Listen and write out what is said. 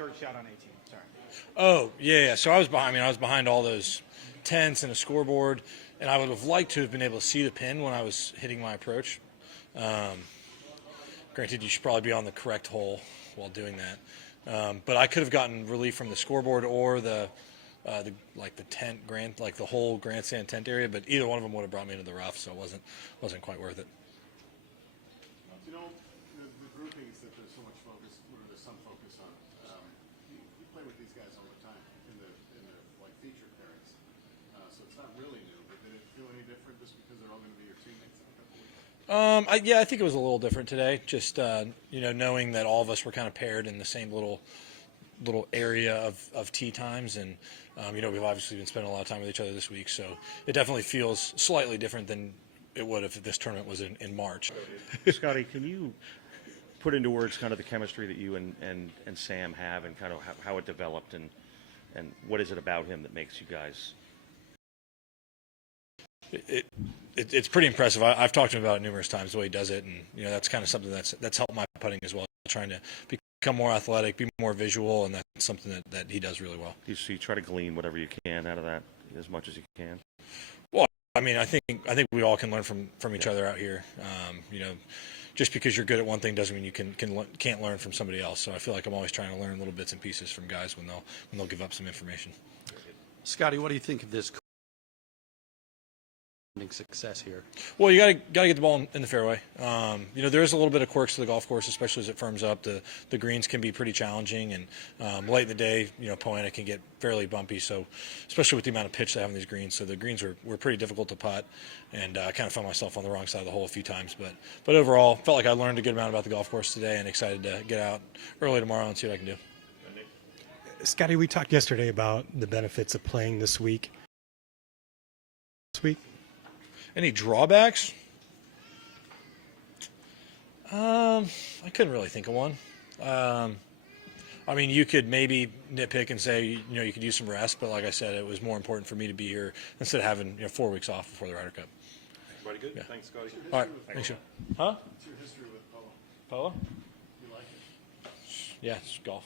third shot on 18. Sorry. Oh, yeah. So I was behind all those tents and a scoreboard, and I would have liked to have been able to see the pin when I was hitting my approach. Granted, you should probably be on the correct hole while doing that. But I could have gotten relief from the scoreboard or the tent like the whole grandstand tent area. But either one of them would have brought me into the rough, so it wasn't quite worth it. You know, the groupings that there's so much focus, or there's some focus on. You play with these guys all the time in the like feature pairings, so it's not really new. But did it feel any different just because they're all going to be your teammates in a couple weeks? I think it was a little different today. Just knowing that all of us were kind of paired in the same little area of tee times, and we've obviously been spending a lot of time with each other this week, so it definitely feels slightly different than it would if this tournament was in March. Scottie, can you put into words kind of the chemistry that you and Sam have, and kind of how it developed, and what is it about him that makes you guys? It's pretty impressive. I've talked to him about it numerous times, the way he does it, and that's kind of something that's helped my putting as well. Trying to become more athletic, be more visual, and that's something that he does really well. So you try to glean whatever you can out of that, as much as you can. Well, I think we all can learn from each other out here. Just because you're good at one thing doesn't mean you can't learn from somebody else. So I feel like I'm always trying to learn little bits and pieces from guys when they'll give up some information. Scottie, what do you think of this success here? Well, you gotta get the ball in the fairway. There is a little bit of quirks to the golf course, especially as it firms up. The greens can be pretty challenging, and late in the day, Poana can get fairly bumpy. So, especially with the amount of pitch they have on these greens, so the greens were pretty difficult to putt, and I kind of found myself on the wrong side of the hole a few times. But overall, felt like I learned a good amount about the golf course today, and excited to get out early tomorrow and see what I can do. Scottie, we talked yesterday about the benefits of playing this week. Any drawbacks? I couldn't really think of one. You could maybe nitpick and say, you could use some rest, but like I said, it was more important for me to be here instead of having 4 weeks off before the Ryder Cup. Everybody good? Yeah. Thanks, Scottie. All right, thanks, Sean. Huh? What's your history with polo? Polo? You like it? Yeah, it's golf.